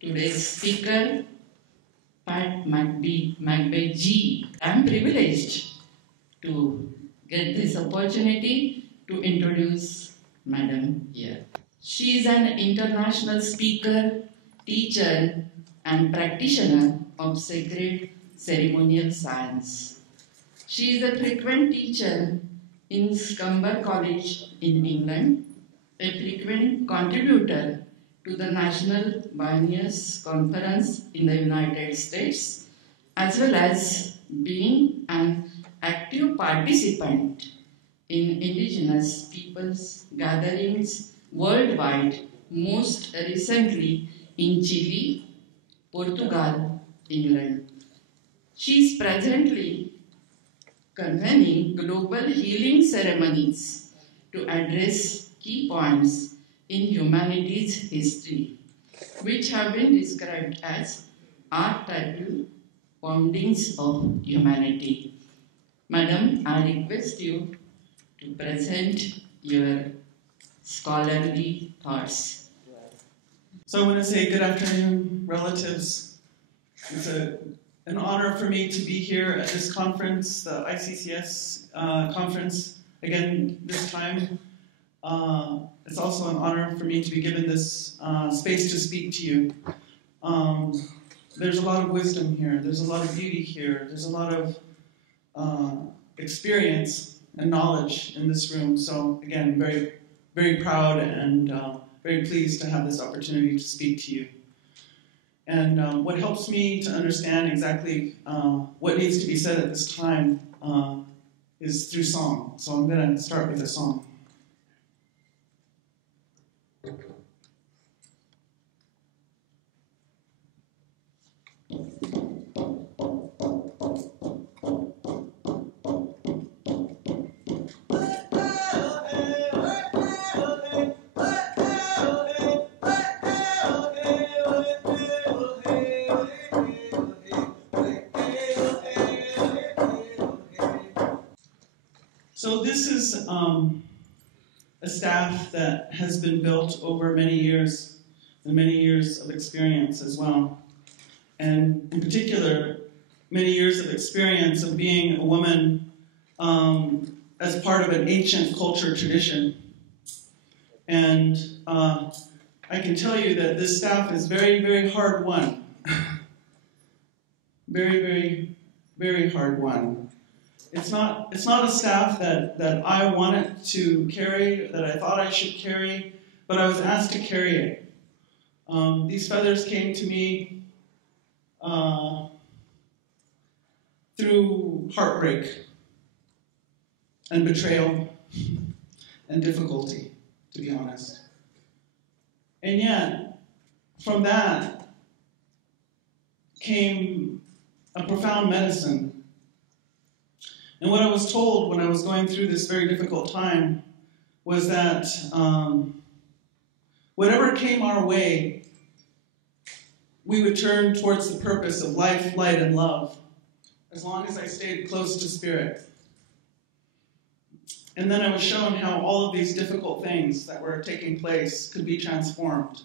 Today's speaker, Pat McCabe G. I'm privileged to get this opportunity to introduce Madam here. She is an international speaker, teacher, and practitioner of sacred ceremonial science. She is a frequent teacher in Scumber College in England, a frequent contributor to the National Bioneers Conference in the United States, as well as being an active participant in indigenous peoples' gatherings worldwide, most recently in Chile, Portugal, England. She is presently convening global healing ceremonies to address key points in humanity's history, which have been described as archetypal foundings of humanity. Madam, I request you to present your scholarly thoughts. So I want to say good afternoon, relatives. It's an honor for me to be here at this conference, the ICCS conference, again this time. It's also an honor for me to be given this space to speak to you. There's a lot of wisdom here. There's a lot of beauty here. There's a lot of experience and knowledge in this room. So again, very, very proud and very pleased to have this opportunity to speak to you. And what helps me to understand exactly what needs to be said at this time is through song. So I'm going to start with a song. So this is a staff that has been built over many years, and many years of experience as well. And in particular, many years of experience of being a woman as part of an ancient culture tradition. And I can tell you that this staff is very, very hard won. Very, very, very hard won. It's not a staff that I wanted to carry, that I thought I should carry, but I was asked to carry it. These feathers came to me through heartbreak and betrayal and difficulty, to be honest. And yet, from that came a profound medicine. And what I was told when I was going through this very difficult time was that whatever came our way, we would turn towards the purpose of life, light, and love, as long as I stayed close to Spirit. And then I was shown how all of these difficult things that were taking place could be transformed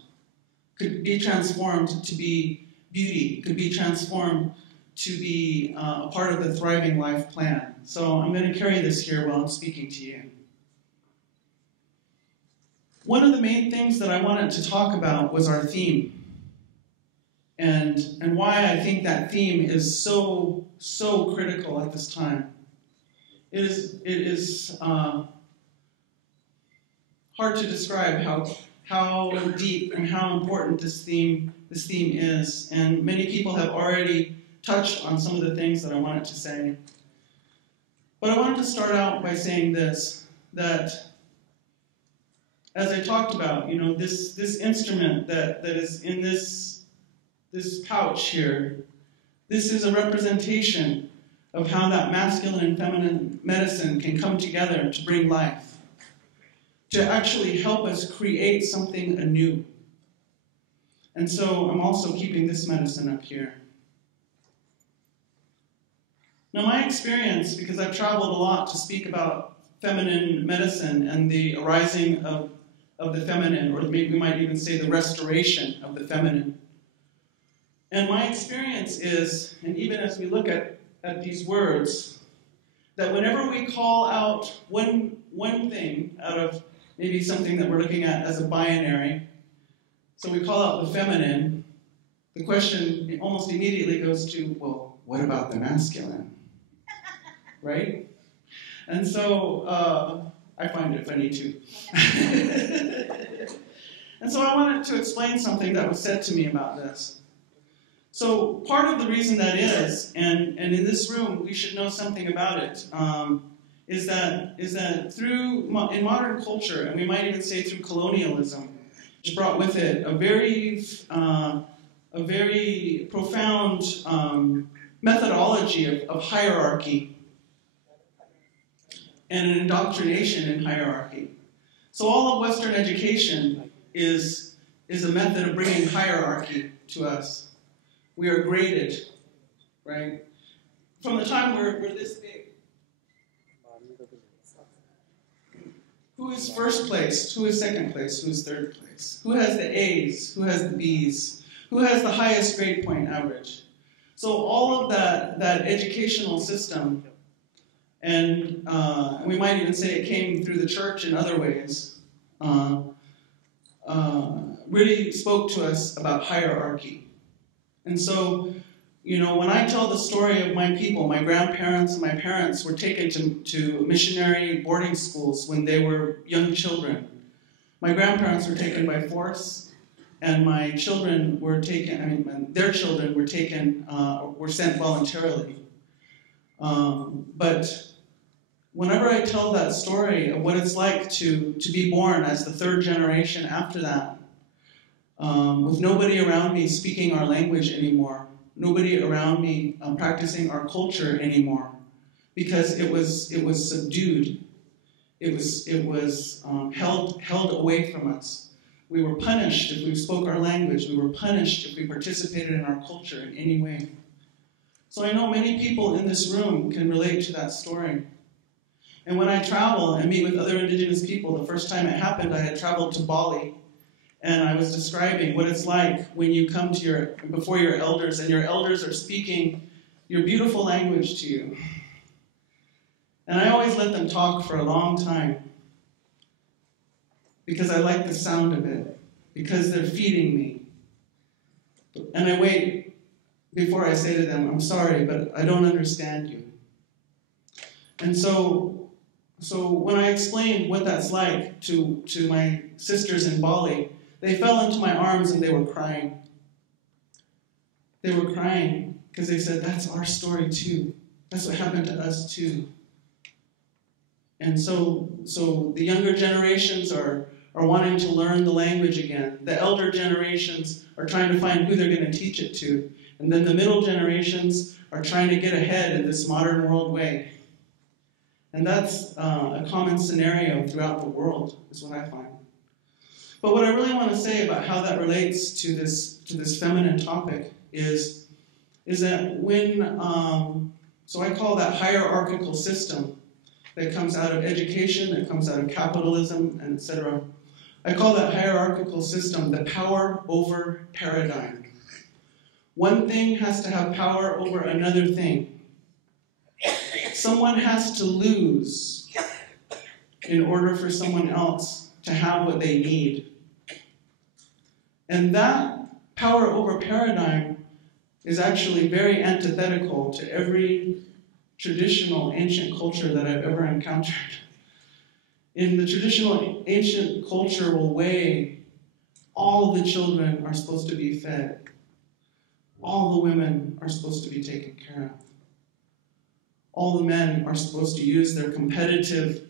to be beauty, could be transformed to be a part of the Thriving Life plan. So I'm going to carry this here while I'm speaking to you. One of the main things that I wanted to talk about was our theme. And why I think that theme is so critical at this time. It is hard to describe how deep and how important this theme is. And many people have already touched on some of the things that I wanted to say. But I wanted to start out by saying this, that as I talked about, this instrument that is in this pouch here, this is a representation of how that masculine and feminine medicine can come together to bring life, to actually help us create something anew. And so I'm also keeping this medicine up here. Now my experience, because I've traveled a lot to speak about feminine medicine and the arising of the feminine, or maybe we might even say the restoration of the feminine. And my experience is, and even as we look at these words, that whenever we call out one thing out of maybe something that we're looking at as a binary, so we call out the feminine, the question almost immediately goes to, well, what about the masculine? Right? And so I find it funny too. And so I wanted to explain something that was said to me about this. So part of the reason that is, and in this room we should know something about it, is that in modern culture, and we might even say through colonialism, which brought with it a very profound methodology of hierarchy and an indoctrination in hierarchy. So all of Western education is a method of bringing hierarchy to us. We are graded, right? From the time we're this big. Who is first place? Who is second place? Who is third place? Who has the A's? Who has the B's? Who has the highest grade point average? So all of that educational system, and we might even say it came through the church in other ways, really spoke to us about hierarchy. And so, you know, when I tell the story of my people, my grandparents and my parents were taken to missionary boarding schools when they were young children. My grandparents were taken by force, and my children were taken, their children were taken, were sent voluntarily. But whenever I tell that story of what it's like to be born as the third generation after that, with nobody around me speaking our language anymore, nobody around me practicing our culture anymore, because it was subdued, it was held away from us. We were punished if we spoke our language. We were punished if we participated in our culture in any way. So I know many people in this room can relate to that story. And when I travel and meet with other Indigenous people, the first time it happened, I had traveled to Bali. And I was describing what it's like when you come before your elders, and your elders are speaking your beautiful language to you. And I always let them talk for a long time, because I like the sound of it, because they're feeding me. And I wait before I say to them, I'm sorry, but I don't understand you. And so when I explained what that's like to my sisters in Bali, they fell into my arms and they were crying. They were crying because they said, that's our story too. That's what happened to us too. And so the younger generations are wanting to learn the language again. The elder generations are trying to find who they're going to teach it to. And then the middle generations are trying to get ahead in this modern world way. And that's a common scenario throughout the world, is what I find. But what I really want to say about how that relates to this feminine topic is that when, so I call that hierarchical system that comes out of education, that comes out of capitalism, and etc. I call that hierarchical system the power over paradigm. One thing has to have power over another thing. Someone has to lose in order for someone else to have what they need. And that power over paradigm is actually very antithetical to every traditional ancient culture that I've ever encountered. In the traditional ancient cultural way, all the children are supposed to be fed. All the women are supposed to be taken care of. All the men are supposed to use their competitive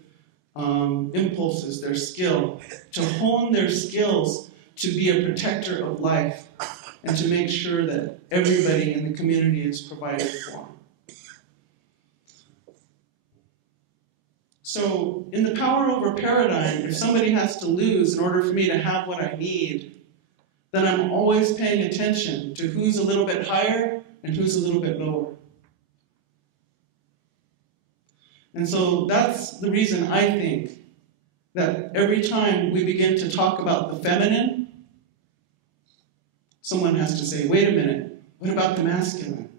impulses, their skill, to hone their skills to be a protector of life and to make sure that everybody in the community is provided for. So in the power over paradigm, if somebody has to lose in order for me to have what I need, then I'm always paying attention to who's a little bit higher and who's a little bit lower. And so that's the reason I think that every time we begin to talk about the feminine, someone has to say, wait a minute, what about the masculine?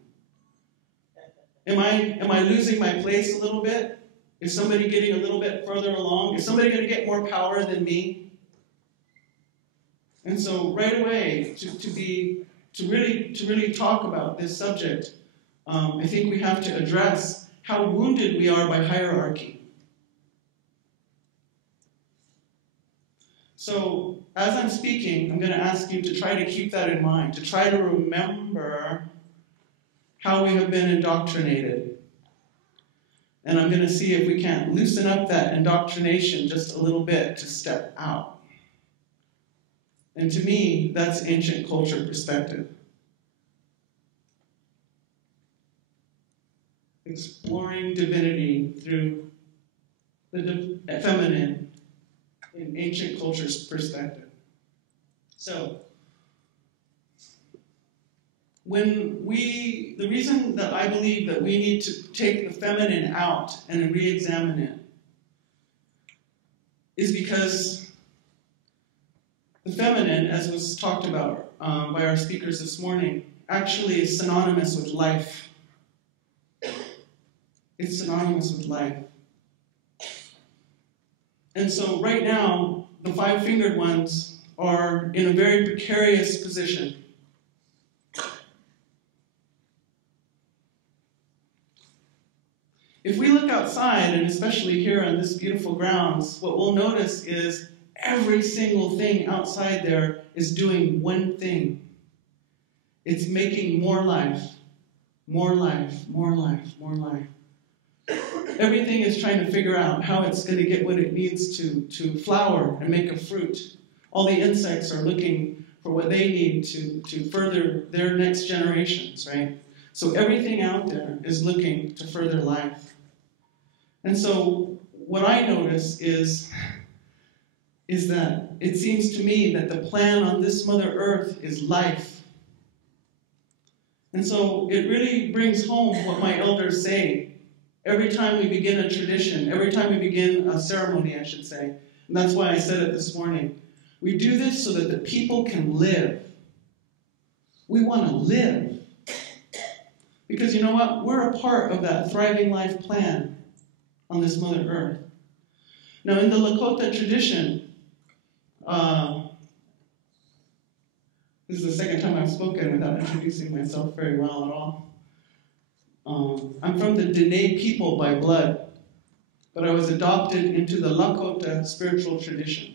Am I losing my place a little bit? Is somebody getting a little bit further along? Is somebody going to get more power than me? And so right away, to really talk about this subject, I think we have to address how wounded we are by hierarchy. So as I'm speaking, I'm going to ask you to try to keep that in mind, to try to remember how we have been indoctrinated. And I'm going to see if we can't loosen up that indoctrination just a little bit to step out. And to me, that's ancient culture perspective. Exploring divinity through the feminine in ancient culture's perspective. So, the reason that I believe that we need to take the feminine out and re-examine it is because the feminine, as was talked about by our speakers this morning, actually is synonymous with life. It's synonymous with life. And so right now, the five-fingered ones are in a very precarious position. If we look outside, and especially here on this beautiful grounds, what we'll notice is every single thing outside there is doing one thing. It's making more life, more life, more life, more life. Everything is trying to figure out how it's going to get what it needs to flower and make a fruit. All the insects are looking for what they need to further their next generations, right? So everything out there is looking to further life. And so what I notice is that it seems to me that the plan on this Mother Earth is life. And so it really brings home what my elders say every time we begin a tradition, every time we begin a ceremony, I should say. And that's why I said it this morning. We do this so that the people can live. We want to live. Because you know what? We're a part of that thriving life plan on this Mother Earth. Now, in the Lakota tradition, this is the second time I've spoken without introducing myself very well at all. I'm from the Dene people by blood, but I was adopted into the Lakota spiritual tradition.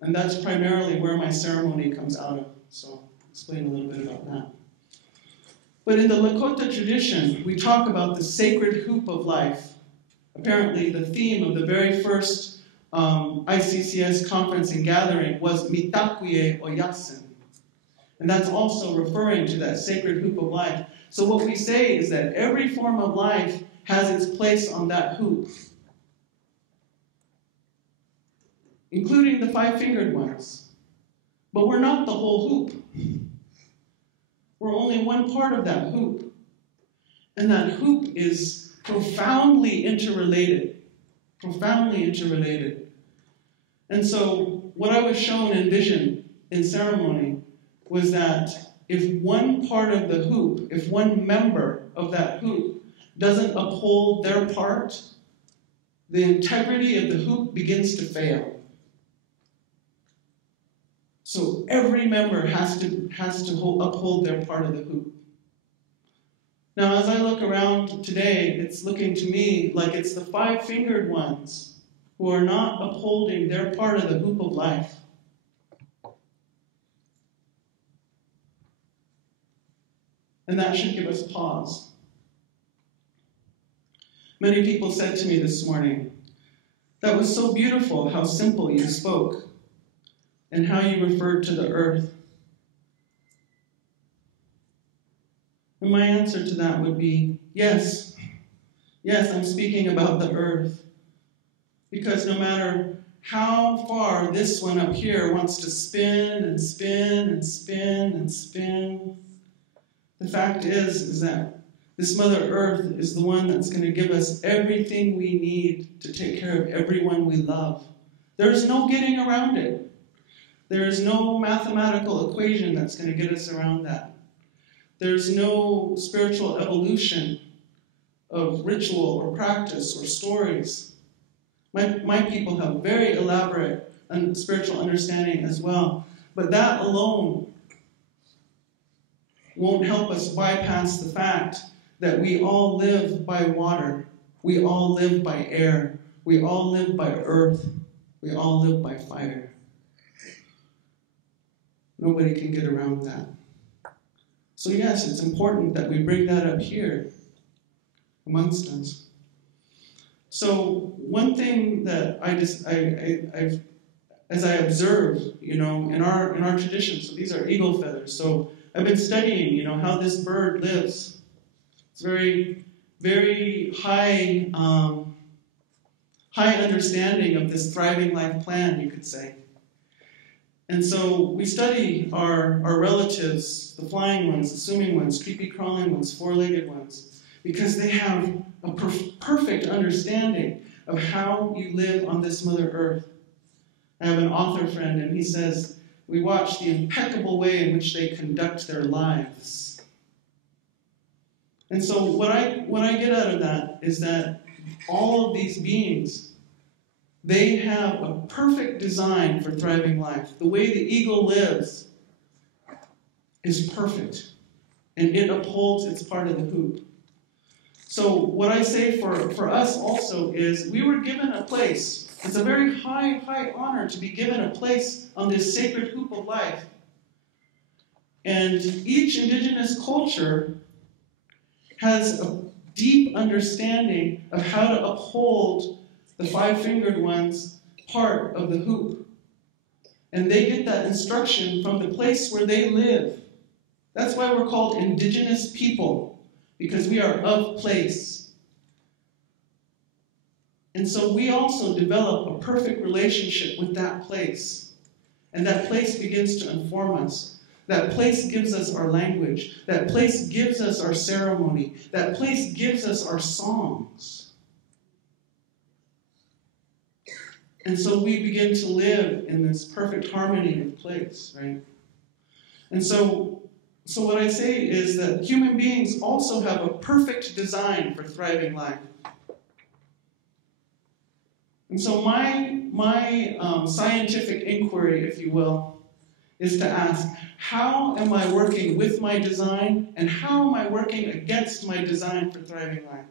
And that's primarily where my ceremony comes out of. So I'll explain a little bit about that. But in the Lakota tradition, we talk about the sacred hoop of life. Apparently, the theme of the very first ICCS conference and gathering was Mitakuye Oyasin. And that's also referring to that sacred hoop of life. So what we say is that every form of life has its place on that hoop, including the five-fingered ones. But we're not the whole hoop. We're only one part of that hoop. And that hoop is profoundly interrelated. Profoundly interrelated. And so what I was shown in vision, in ceremony, was that if one part of the hoop, if one member of that hoop doesn't uphold their part, the integrity of the hoop begins to fail. So every member has to uphold their part of the hoop. Now, as I look around today, it's looking to me like it's the five-fingered ones who are not upholding their part of the hoop of life. And that should give us pause. Many people said to me this morning, "That was so beautiful how simple you spoke and how you referred to the earth." And my answer to that would be, yes. Yes, I'm speaking about the earth. Because no matter how far this one up here wants to spin and spin and spin and spin, the fact is that This Mother Earth is the one that's going to give us everything we need to take care of everyone we love. There's no getting around it. There is no mathematical equation that's going to get us around that. There's no spiritual evolution of ritual or practice or stories. My people have very elaborate spiritual understanding as well, but that alone won't help us bypass the fact that we all live by water, we all live by air, we all live by earth, we all live by fire. Nobody can get around that. So yes, it's important that we bring that up here amongst us. So one thing that as I observe, in our tradition, so these are eagle feathers. So I've been studying, how this bird lives. It's very, very high understanding of this thriving life plan, you could say. And so we study our relatives, the flying ones, the swimming ones, creepy crawling ones, four-legged ones, because they have a perfect understanding of how you live on this Mother Earth. I have an author friend, and he says, we watch the impeccable way in which they conduct their lives. And so what I get out of that is that all of these beings, they have a perfect design for thriving life. The way the eagle lives is perfect, and it upholds its part of the hoop. So what I say for us also is we were given a place. It's a very high, high honor to be given a place on this sacred hoop of life. And each indigenous culture has a deep understanding of how to uphold the five-fingered one's part of the hoop. And they get that instruction from the place where they live. That's why we're called indigenous people, because we are of place. And so we also develop a perfect relationship with that place. And that place begins to inform us. That place gives us our language. That place gives us our ceremony. That place gives us our songs. And so we begin to live in this perfect harmony of place, right? And so what I say is that human beings also have a perfect design for thriving life. And so my scientific inquiry, if you will, is to ask, how am I working with my design, and how am I working against my design for thriving life?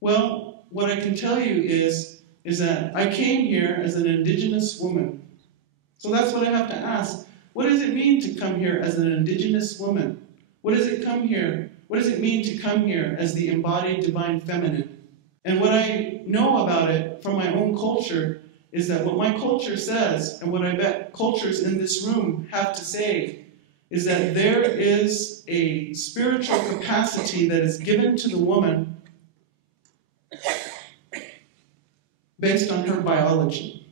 Well, what I can tell you is that I came here as an indigenous woman. So that's what I have to ask. What does it mean to come here as an indigenous woman? What does it mean to come here as the embodied divine feminine? And what I know about it from my own culture is that what my culture says, and what I bet cultures in this room have to say, is that there is a spiritual capacity that is given to the woman based on her biology.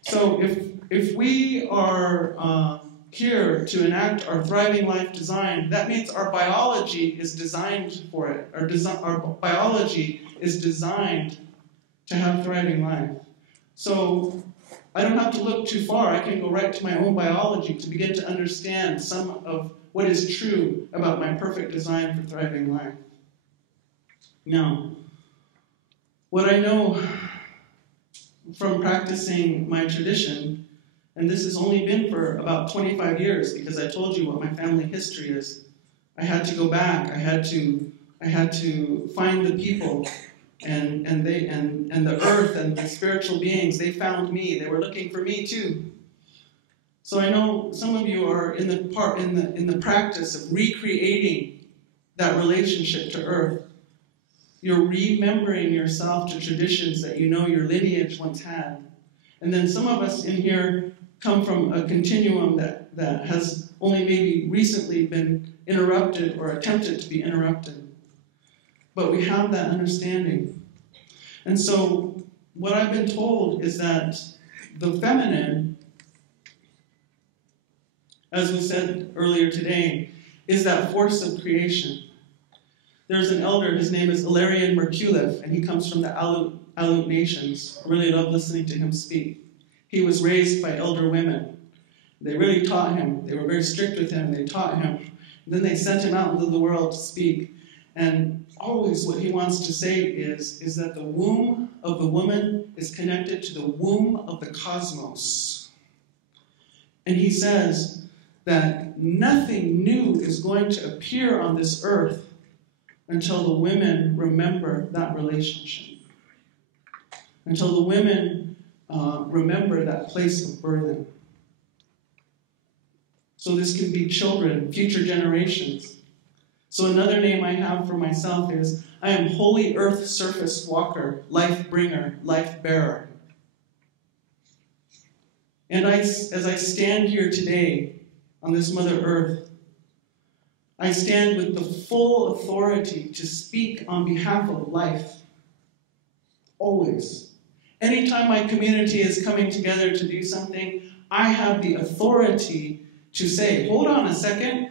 So if we are here to enact our thriving life design, that means our biology is designed for it. Our biology is designed to have thriving life. So I don't have to look too far. I can go right to my own biology to begin to understand some of what is true about my perfect design for thriving life. Now, what I know from practicing my tradition, and this has only been for about 25 years, because I told you what my family history is. I had to go back. I had to find the people, and the earth and the spiritual beings. They found me. They were looking for me too. So I know some of you are in the practice of recreating that relationship to earth. You're remembering yourself to traditions that you know your lineage once had. And then some of us in here come from a continuum that has only maybe recently been interrupted or attempted to be interrupted. But we have that understanding. And so what I've been told is that the feminine, as we said earlier today, is that force of creation. There's an elder, his name is Ilarion Merkulov, and he comes from the Aleut Nations. I really love listening to him speak. He was raised by elder women. They really taught him. They were very strict with him. They taught him. Then they sent him out into the world to speak. And always what he wants to say is that the womb of the woman is connected to the womb of the cosmos. And he says that nothing new is going to appear on this earth until the women remember that relationship. Until the women remember that place of birthing. So this can be children, future generations. So another name I have for myself is, I am Holy Earth Surface Walker, Life Bringer, Life Bearer. And as I stand here today on this Mother Earth, I stand with the full authority to speak on behalf of life. Always. Anytime my community is coming together to do something, I have the authority to say, hold on a second.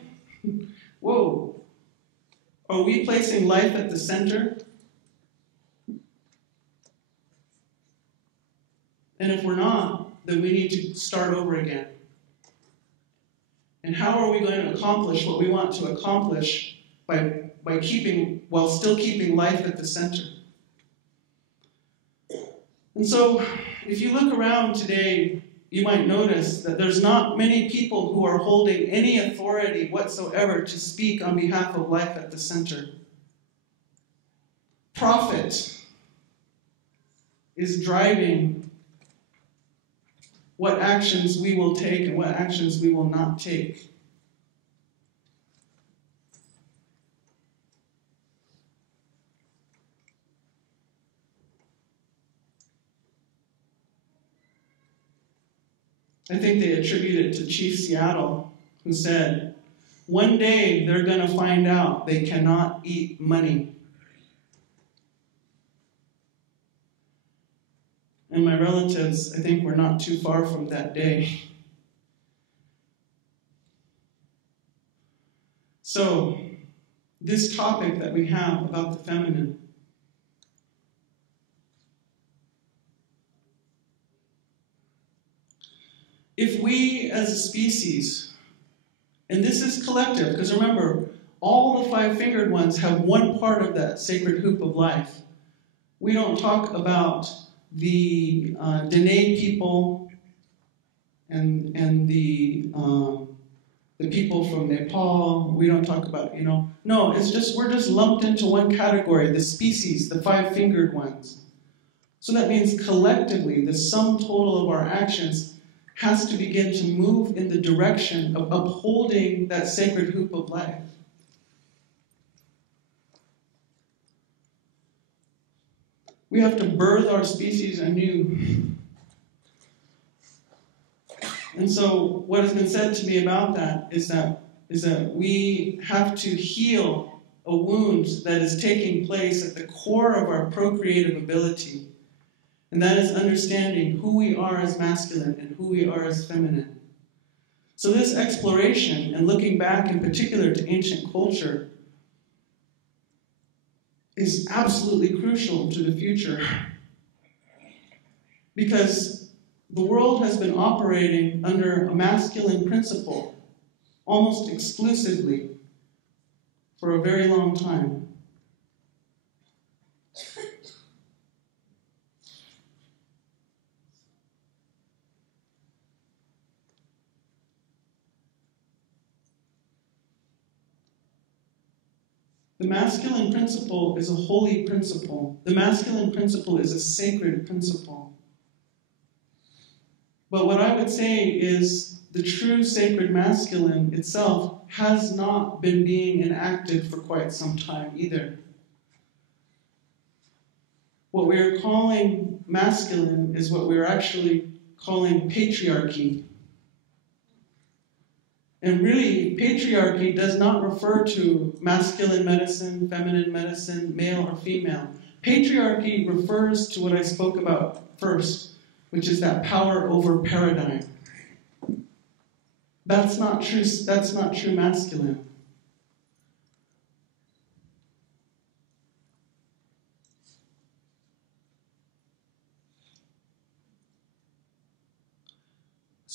Whoa. Are we placing life at the center? And if we're not, then we need to start over again. And how are we going to accomplish what we want to accomplish while still keeping life at the center? And so, if you look around today, you might notice that there's not many people who are holding any authority whatsoever to speak on behalf of life at the center. Profit is driving what actions we will take and what actions we will not take. I think they attribute it to Chief Seattle, who said, one day they're going to find out they cannot eat money. And my relatives, I think we're not too far from that day. So, this topic that we have about the feminine, if we as a species, and this is collective, because remember, all the five-fingered ones have one part of that sacred hoop of life. We don't talk about the Dene people and the people from Nepal. We don't talk about, no, it's just, we're just lumped into one category, the species, the five-fingered ones. So that means collectively, the sum total of our actions has to begin to move in the direction of upholding that sacred hoop of life. We have to birth our species anew. And so what has been said to me about that is that we have to heal a wound that is taking place at the core of our procreative ability. And that is understanding who we are as masculine and who we are as feminine. So this exploration, and looking back in particular to ancient culture, is absolutely crucial to the future. Because the world has been operating under a masculine principle almost exclusively for a very long time. The masculine principle is a holy principle. The masculine principle is a sacred principle. But what I would say is the true sacred masculine itself has not been being enacted for quite some time either. What we're calling masculine is what we're actually calling patriarchy. And really, patriarchy does not refer to masculine medicine, feminine medicine, male or female. Patriarchy refers to what I spoke about first, which is that power over paradigm. That's not true masculine.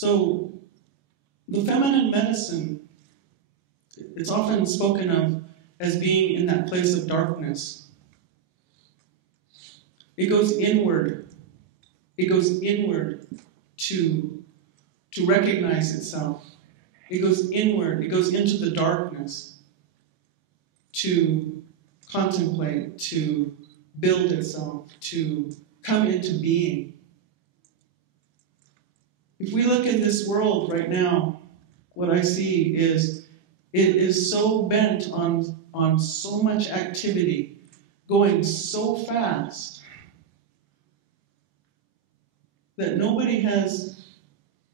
So the feminine medicine, it's often spoken of as being in that place of darkness. It goes inward. It goes inward to recognize itself. It goes inward. It goes into the darkness to contemplate, to build itself, to come into being. If we look in this world right now, what I see is it is so bent on so much activity, going so fast, that nobody has,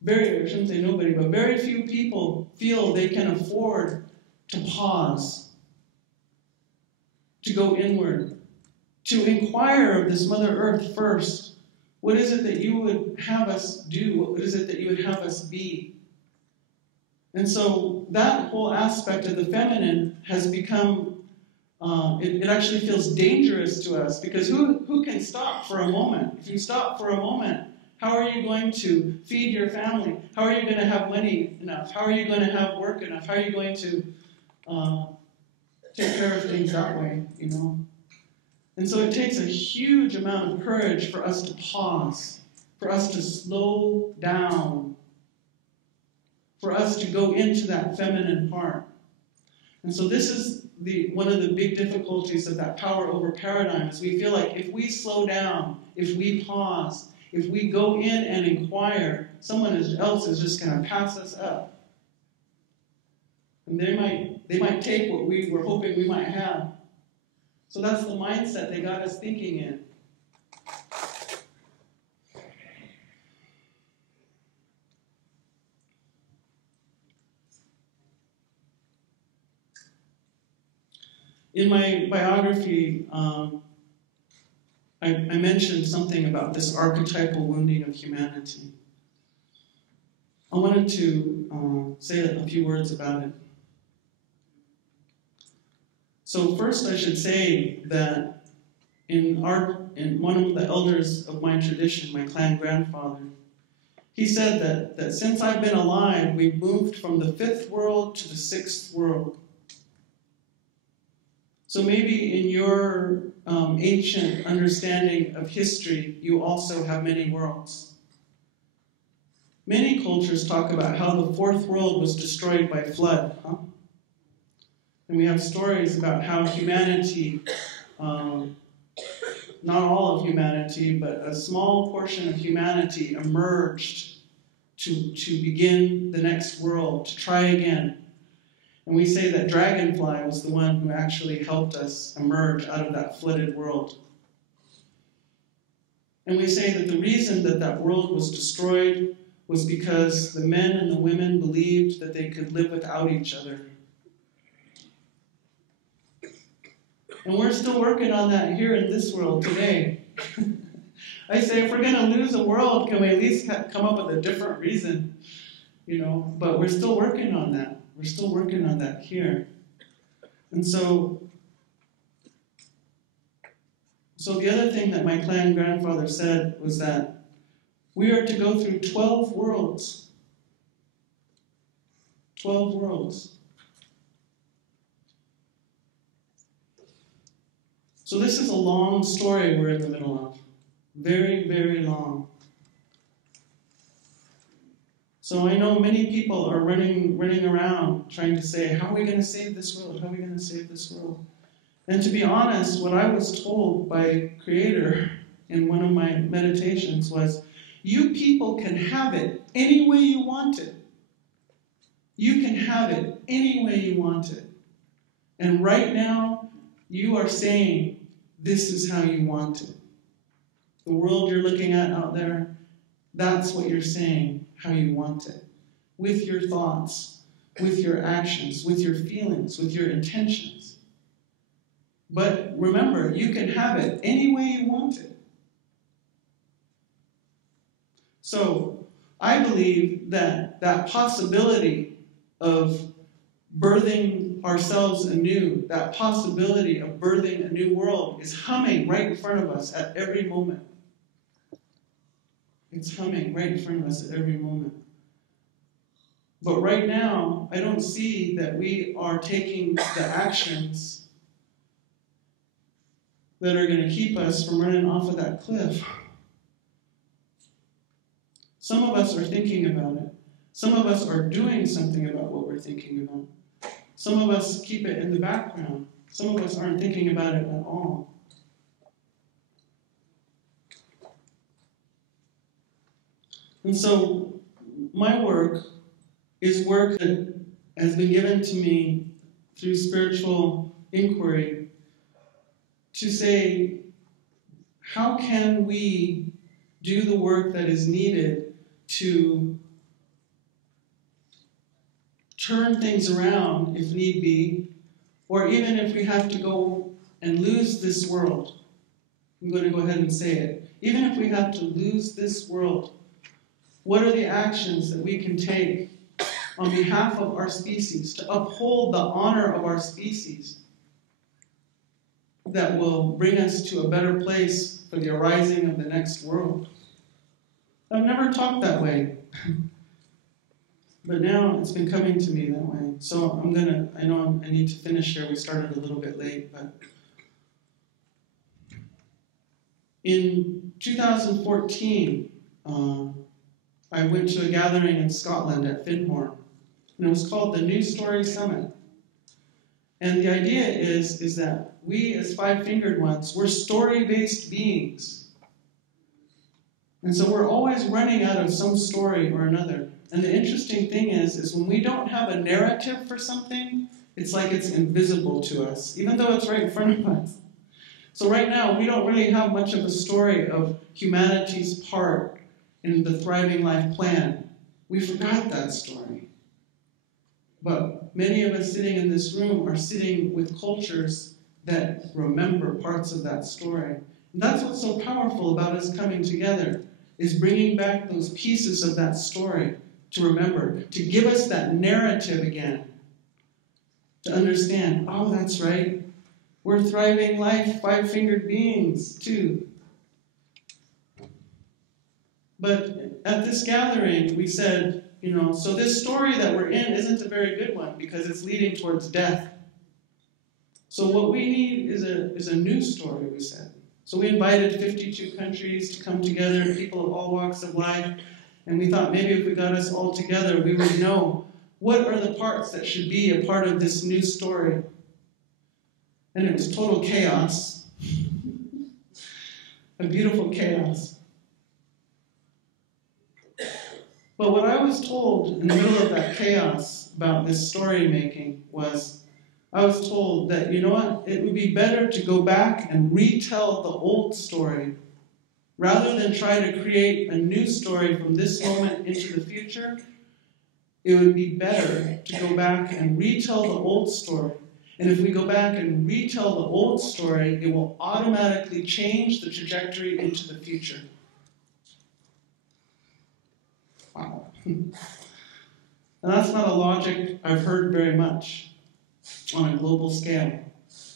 I shouldn't say nobody, but very few people feel they can afford to pause, to go inward, to inquire of this Mother Earth first. What is it that you would have us do? What is it that you would have us be? And so that whole aspect of the feminine has become, it actually feels dangerous to us, because who can stop for a moment? If you stop for a moment, how are you going to feed your family? How are you going to have money enough? How are you going to have work enough? How are you going to take care of things that way, you know? And so it takes a huge amount of courage for us to pause, for us to slow down, for us to go into that feminine part. And so this is one of the big difficulties of that power over paradigm, is we feel like if we slow down, if we pause, if we go in and inquire, someone else is just going to pass us up. And they might take what we were hoping we might have. So that's the mindset they got us thinking in. In my biography, I mentioned something about this archetypal wounding of humanity. I wanted to say a few words about it. So first I should say that in one of the elders of my tradition, my clan grandfather, he said that since I've been alive, we've moved from the 5th world to the 6th world. So maybe in your ancient understanding of history, you also have many worlds. Many cultures talk about how the 4th world was destroyed by flood, huh? And we have stories about how humanity, not all of humanity, but a small portion of humanity emerged to begin the next world, to try again. And we say that Dragonfly was the one who actually helped us emerge out of that flooded world. And we say that the reason that world was destroyed was because the men and the women believed that they could live without each other. And we're still working on that here in this world today. I say, if we're going to lose a world, can we at least come up with a different reason? You know, but we're still working on that. We're still working on that here. And so the other thing that my clan grandfather said was that we are to go through 12 worlds. 12 worlds. So this is a long story we're in the middle of. Very, very long. So I know many people are running around trying to say, how are we going to save this world? How are we going to save this world? And to be honest, what I was told by Creator in one of my meditations was, you people can have it any way you want it. You can have it any way you want it. And right now, you are saying, this is how you want it. The world you're looking at out there, that's what you're saying, how you want it. With your thoughts, with your actions, with your feelings, with your intentions. But remember, you can have it any way you want it. So, I believe that possibility of birthing ourselves anew, that possibility of birthing a new world is humming right in front of us at every moment. It's humming right in front of us at every moment. But right now, I don't see that we are taking the actions that are going to keep us from running off of that cliff. Some of us are thinking about it. Some of us are doing something about what we're thinking about. Some of us keep it in the background. Some of us aren't thinking about it at all. And so my work is work that has been given to me through spiritual inquiry to say, how can we do the work that is needed to turn things around if need be, or even if we have to go and lose this world. I'm going to go ahead and say it. Even if we have to lose this world, what are the actions that we can take on behalf of our species to uphold the honor of our species that will bring us to a better place for the arising of the next world? I've never talked that way. But now it's been coming to me that way. So I know I need to finish here. We started a little bit late, but in 2014, I went to a gathering in Scotland at Findhorn, and it was called the New Story Summit. And the idea is that we as five-fingered ones, we're story-based beings. And so we're always running out of some story or another. And the interesting thing is when we don't have a narrative for something, it's like it's invisible to us, even though it's right in front of us. So right now, we don't really have much of a story of humanity's part in the Thriving Life plan. We forgot that story. But many of us sitting in this room are sitting with cultures that remember parts of that story. And that's what's so powerful about us coming together, is bringing back those pieces of that story to remember, to give us that narrative again, to understand, oh, that's right, we're thriving life, five-fingered beings, too. But at this gathering, we said, so this story that we're in isn't a very good one because it's leading towards death. So what we need is a new story, we said. So we invited 52 countries to come together, people of all walks of life, and we thought maybe if we got us all together, we would know what are the parts that should be a part of this new story. And it was total chaos. A beautiful chaos. But what I was told in the middle of that chaos about this story making was, I was told that, you know what, it would be better to go back and retell the old story rather than try to create a new story from this moment into the future. It would be better to go back and retell the old story. And if we go back and retell the old story, it will automatically change the trajectory into the future. Wow. And that's not a logic I've heard very much on a global scale.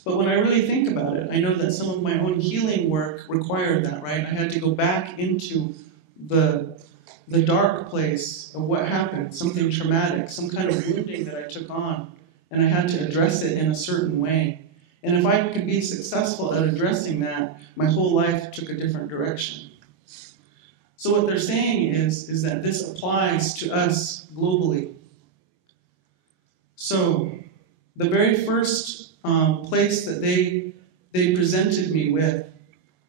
But when I really think about it, I know that some of my own healing work required that, right? I had to go back into the dark place of what happened, something traumatic, some kind of wounding that I took on, and I had to address it in a certain way. And if I could be successful at addressing that, my whole life took a different direction. So what they're saying is that this applies to us globally. So the very first place that they presented me with,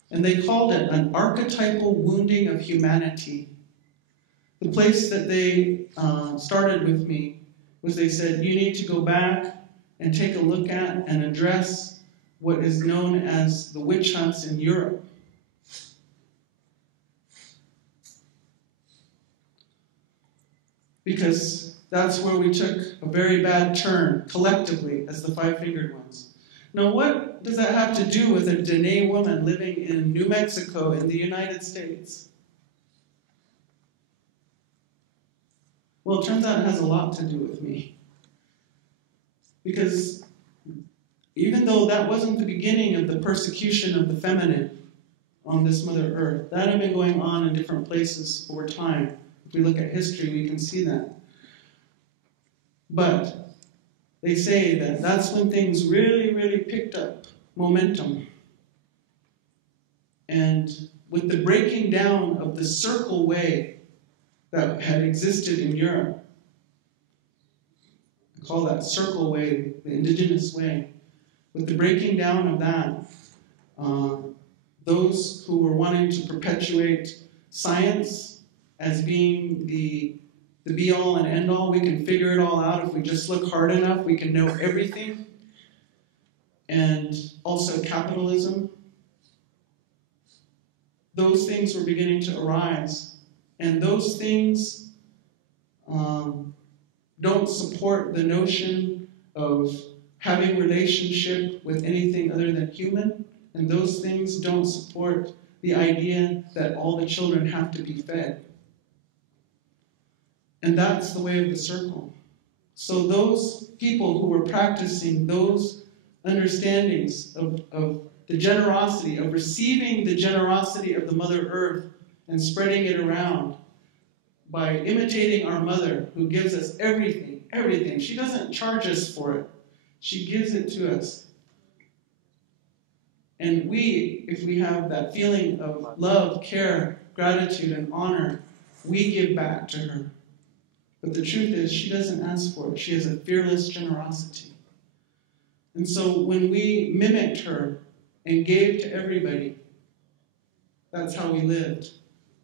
and they called it an archetypal wounding of humanity. The place that they started with me was they said, you need to go back and take a look at and address what is known as the witch hunts in Europe. Because that's where we took a very bad turn, collectively, as the five-fingered ones. Now, what does that have to do with a Dene woman living in New Mexico in the United States? Well, it turns out it has a lot to do with me. Because even though that wasn't the beginning of the persecution of the feminine on this Mother Earth, that had been going on in different places over time. If we look at history, we can see that. But they say that that's when things really, really picked up momentum. And with the breaking down of the circle way that had existed in Europe, I call that circle way, the indigenous way. With the breaking down of that, those who were wanting to perpetuate science as being the be-all and end-all, we can figure it all out if we just look hard enough, we can know everything. And also capitalism. Those things were beginning to arise. And those things don't support the notion of having relationship with anything other than human. And those things don't support the idea that all the children have to be fed. And that's the way of the circle. So those people who were practicing those understandings of the generosity, of receiving the generosity of the Mother Earth and spreading it around by imitating our Mother, who gives us everything, everything. She doesn't charge us for it. She gives it to us. And we, if we have that feeling of love, care, gratitude, and honor, we give back to her. But the truth is, she doesn't ask for it. She has a fearless generosity. And so when we mimicked her and gave to everybody, that's how we lived.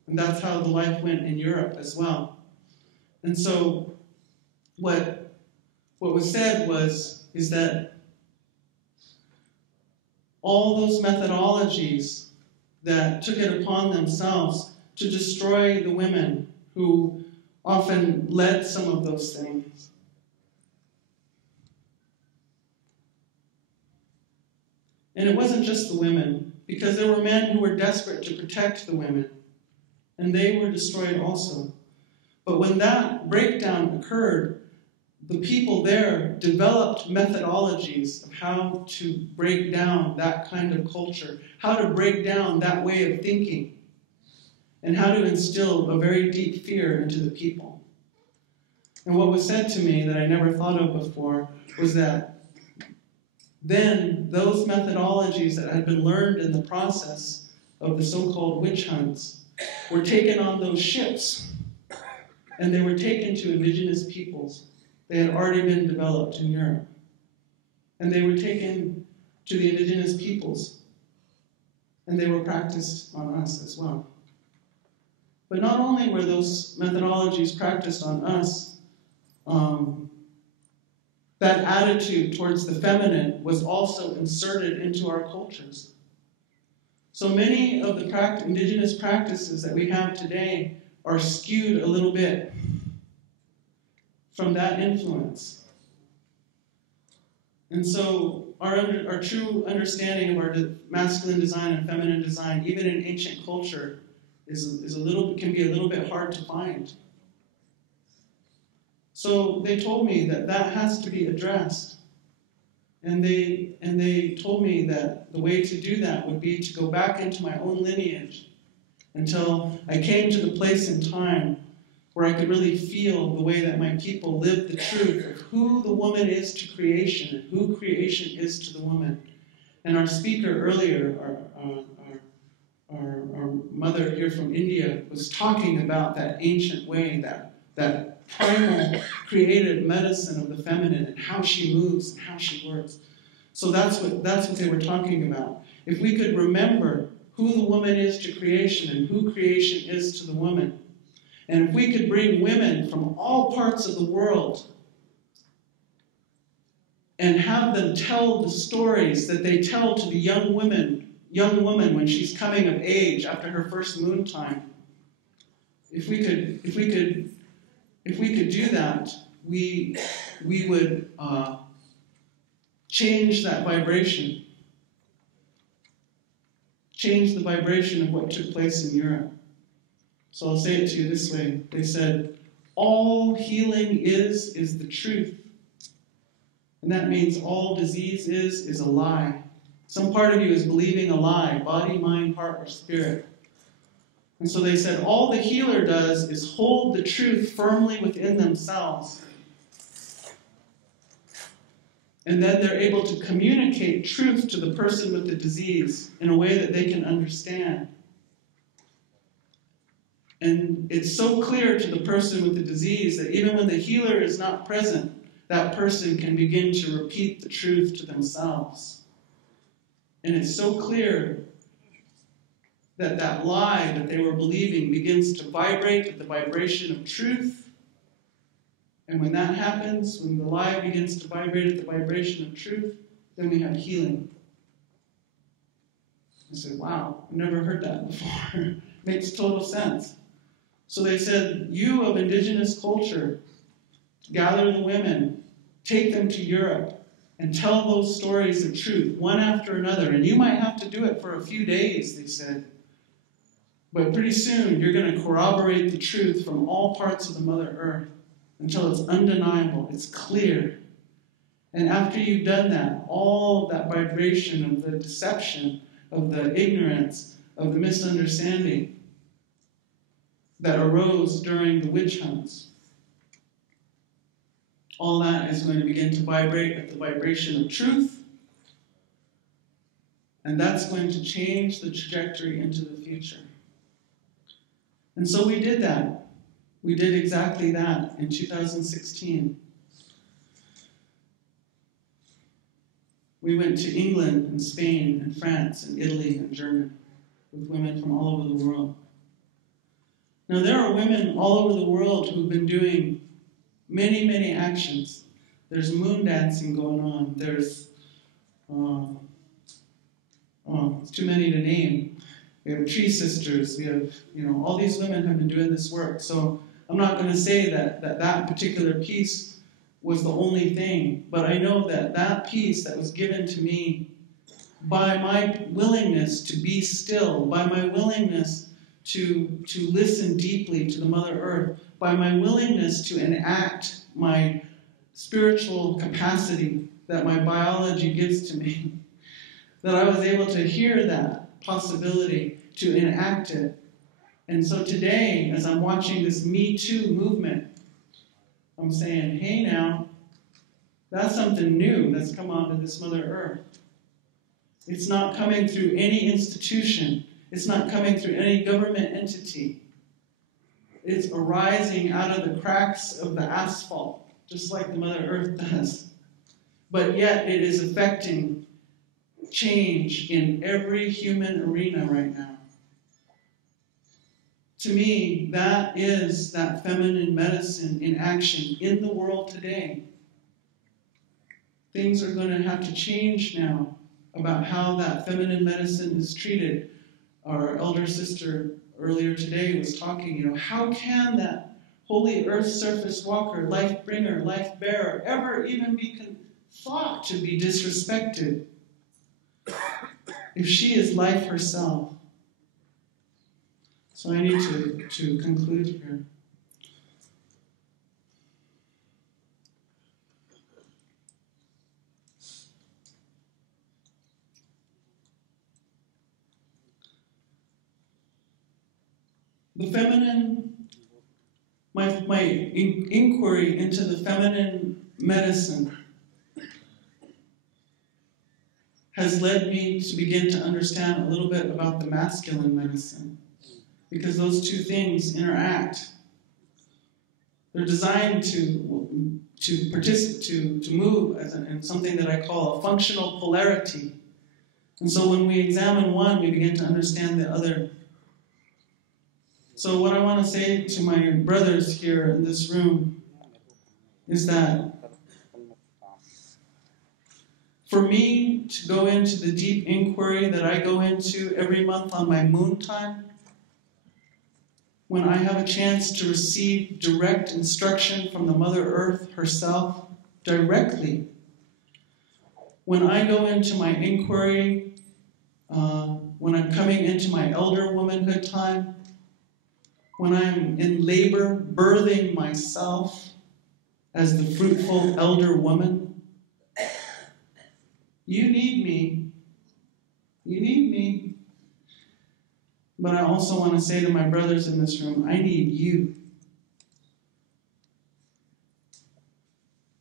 And that's how the life went in Europe as well. And so what was said is that all those methodologies that took it upon themselves to destroy the women who often led some of those things. And it wasn't just the women, because there were men who were desperate to protect the women, and they were destroyed also. But when that breakdown occurred, the people there developed methodologies of how to break down that kind of culture, how to break down that way of thinking, and how to instill a very deep fear into the people. And what was said to me that I never thought of before was that then those methodologies that had been learned in the process of the so-called witch hunts were taken on those ships, and they were taken to indigenous peoples. They had already been developed in Europe. And they were taken to the indigenous peoples, and they were practiced on us as well. But not only were those methodologies practiced on us, that attitude towards the feminine was also inserted into our cultures. So many of the indigenous practices that we have today are skewed a little bit from that influence. And so our true understanding of our masculine design and feminine design, even in ancient culture, can be a little bit hard to find. So they told me that has to be addressed. And they told me that the way to do that would be to go back into my own lineage until I came to the place in time where I could really feel the way that my people lived the truth of who the woman is to creation and who creation is to the woman. And our speaker earlier, our mother here from India, was talking about that ancient way, that primal created medicine of the feminine and how she moves and how she works. So that's what they were talking about. If we could remember who the woman is to creation and who creation is to the woman, and if we could bring women from all parts of the world and have them tell the stories that they tell to the young woman when she's coming of age after her first moon time, if we could do that, we would change that vibration. Change the vibration of what took place in Europe. So I'll say it to you this way. They said, all healing is the truth. And that means all disease is a lie. Some part of you is believing a lie, body, mind, heart, or spirit. And so they said, all the healer does is hold the truth firmly within themselves. And then they're able to communicate truth to the person with the disease in a way that they can understand. And it's so clear to the person with the disease that even when the healer is not present, that person can begin to repeat the truth to themselves. And it's so clear that that lie that they were believing begins to vibrate at the vibration of truth. And when that happens, when the lie begins to vibrate at the vibration of truth, then we have healing. I said, wow, I've never heard that before. Makes total sense. So they said, you of indigenous culture, gather the women, take them to Europe, and tell those stories of truth, one after another. And you might have to do it for a few days, they said. But pretty soon, you're going to corroborate the truth from all parts of the Mother Earth until it's undeniable, it's clear. And after you've done that, all of that vibration of the deception, of the ignorance, of the misunderstanding that arose during the witch hunts, all that is going to begin to vibrate at the vibration of truth, and that's going to change the trajectory into the future. And so we did that. We did exactly that in 2016. We went to England and Spain and France and Italy and Germany with women from all over the world. Now there are women all over the world who've been doing many, many actions. There's moon dancing going on. There's, it's too many to name. We have tree sisters. We have, all these women have been doing this work. So I'm not going to say that particular piece was the only thing, but I know that piece that was given to me by my willingness to be still, by my willingness to listen deeply to the Mother Earth, by my willingness to enact my spiritual capacity that my biology gives to me, that I was able to hear that possibility, to enact it. And so today, as I'm watching this Me Too movement, I'm saying, hey now, that's something new that's come onto this Mother Earth. It's not coming through any institution. It's not coming through any government entity. It's arising out of the cracks of the asphalt, just like the Mother Earth does. But yet it is affecting change in every human arena right now. To me, that is that feminine medicine in action in the world today. Things are going to have to change now about how that feminine medicine is treated. Our elder sister earlier today was talking, how can that holy earth surface walker, life bringer, life bearer ever even be thought to be disrespected if she is life herself? So I need to conclude here. The feminine, my inquiry into the feminine medicine has led me to begin to understand a little bit about the masculine medicine, because those two things interact. They're designed to move in something that I call a functional polarity. And so when we examine one, we begin to understand the other. So what I want to say to my brothers here in this room is that for me to go into the deep inquiry that I go into every month on my moon time, when I have a chance to receive direct instruction from the Mother Earth herself directly, when I go into my inquiry, when I'm coming into my elder womanhood time, when I'm in labor, birthing myself as the fruitful elder woman, you need me. You need me. But I also want to say to my brothers in this room, I need you.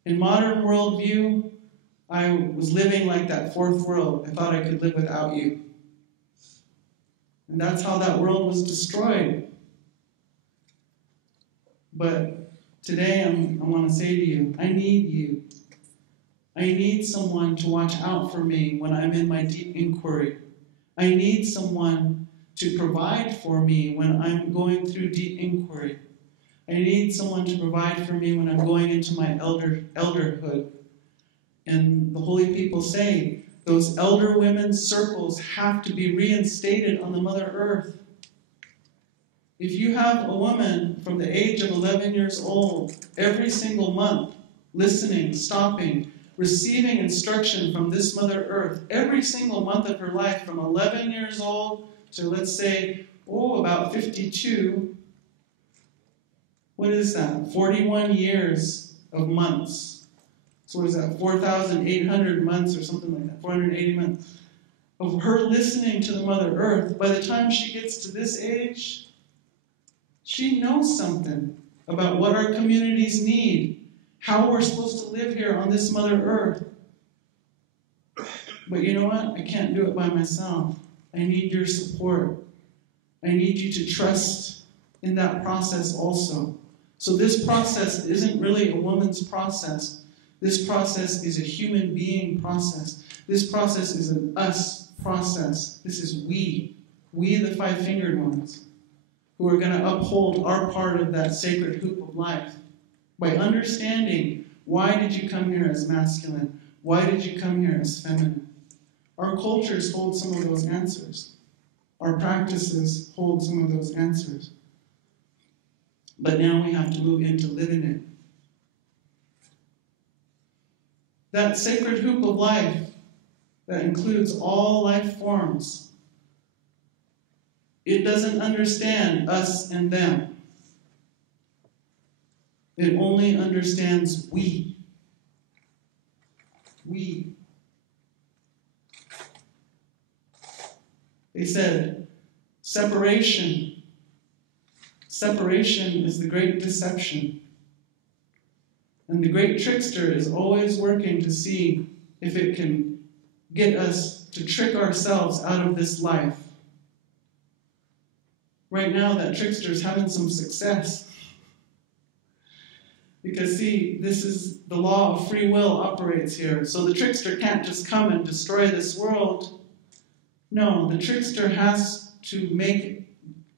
In modern worldview, I was living like that fourth world. I thought I could live without you. And that's how that world was destroyed. But today I want to say to you, I need you. I need someone to watch out for me when I'm in my deep inquiry. I need someone to provide for me when I'm going through deep inquiry. I need someone to provide for me when I'm going into my elderhood. And the holy people say, those elder women's circles have to be reinstated on the Mother Earth. If you have a woman from the age of 11 years old, every single month, listening, stopping, receiving instruction from this Mother Earth, every single month of her life, from 11 years old to, let's say, about 52, what is that? 41 years of months. So what is that? 4,800 months or something like that, 480 months of her listening to the Mother Earth. By the time she gets to this age, she knows something about what our communities need, how we're supposed to live here on this Mother Earth. But you know what? I can't do it by myself. I need your support. I need you to trust in that process also. So this process isn't really a woman's process. This process is a human being process. This process is an us process. This is we the five-fingered ones, who are going to uphold our part of that sacred hoop of life by understanding, why did you come here as masculine? Why did you come here as feminine? Our cultures hold some of those answers. Our practices hold some of those answers. But now we have to move into living it. That sacred hoop of life that includes all life forms, it doesn't understand us and them. It only understands we. We. They said, separation. Separation is the great deception. And the great trickster is always working to see if it can get us to trick ourselves out of this life. Right now, that trickster is having some success. Because, see, this is the law of free will operates here. So the trickster can't just come and destroy this world. No, the trickster has to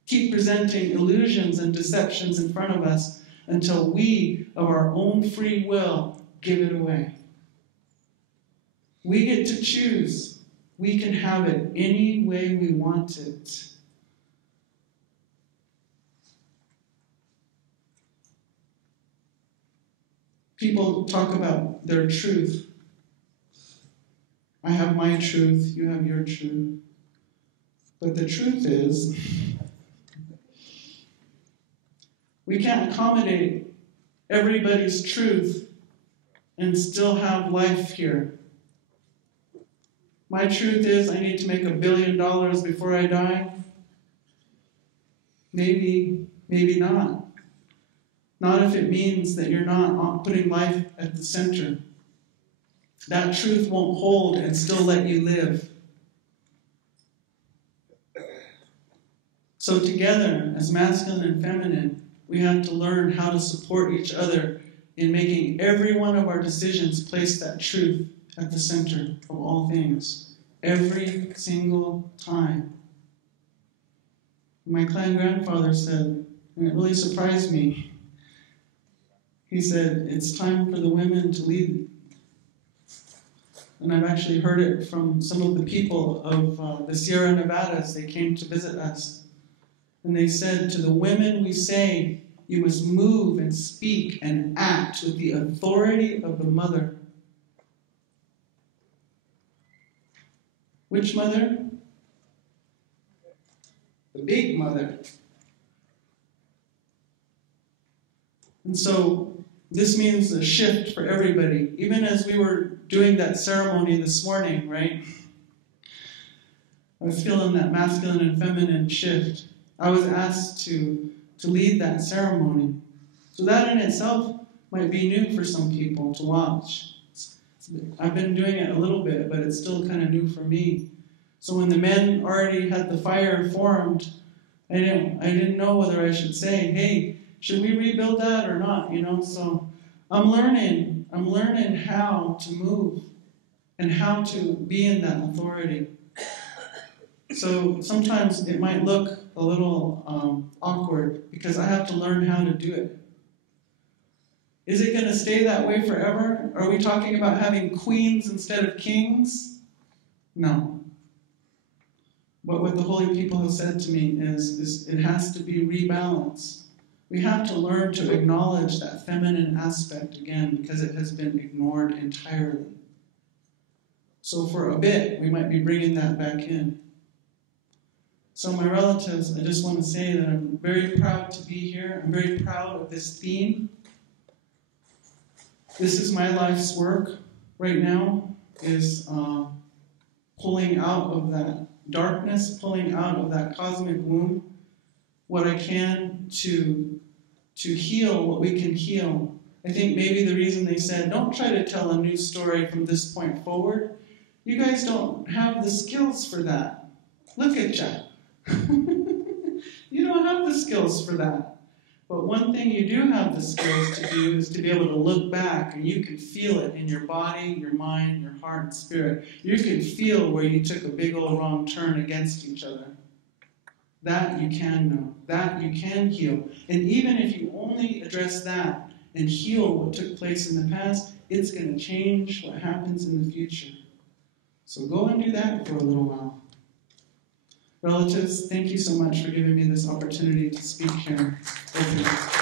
keep presenting illusions and deceptions in front of us until we, of our own free will, give it away. We get to choose. We can have it any way we want it. People talk about their truth. I have my truth, you have your truth. But the truth is, we can't accommodate everybody's truth and still have life here. My truth is I need to make $1 billion before I die. Maybe, maybe not. Not if it means that you're not putting life at the center. That truth won't hold and still let you live. So together, as masculine and feminine, we have to learn how to support each other in making every one of our decisions place that truth at the center of all things. Every single time. My clan grandfather said, and it really surprised me, he said, it's time for the women to lead. And I've actually heard it from some of the people of the Sierra Nevadas. They came to visit us. And they said, to the women we say, you must move and speak and act with the authority of the mother. Which mother? The big mother. And so this means a shift for everybody. Even as we were doing that ceremony this morning, right? I was feeling that masculine and feminine shift. I was asked to lead that ceremony. So that in itself might be new for some people to watch. It's I've been doing it a little bit, but it's still kind of new for me. So when the men already had the fire formed, I didn't know whether I should say, hey, should we rebuild that or not? So I'm learning how to move and how to be in that authority. So sometimes it might look a little awkward because I have to learn how to do it. Is it going to stay that way forever? Are we talking about having queens instead of kings? No. But what the holy people have said to me is it has to be rebalanced. We have to learn to acknowledge that feminine aspect again because it has been ignored entirely. So for a bit, we might be bringing that back in. So my relatives, I just want to say that I'm very proud to be here. I'm very proud of this theme. This is my life's work right now, is pulling out of that darkness, pulling out of that cosmic womb what I can to heal what we can heal. I think maybe the reason they said, don't try to tell a new story from this point forward. You guys don't have the skills for that. Look at you. You don't have the skills for that. But one thing you do have the skills to do is to be able to look back, and you can feel it in your body, your mind, your heart, and spirit. You can feel where you took a big old wrong turn against each other. That you can know. That you can heal. And even if you only address that and heal what took place in the past, it's going to change what happens in the future. So go and do that for a little while. Relatives, thank you so much for giving me this opportunity to speak here. Thank you.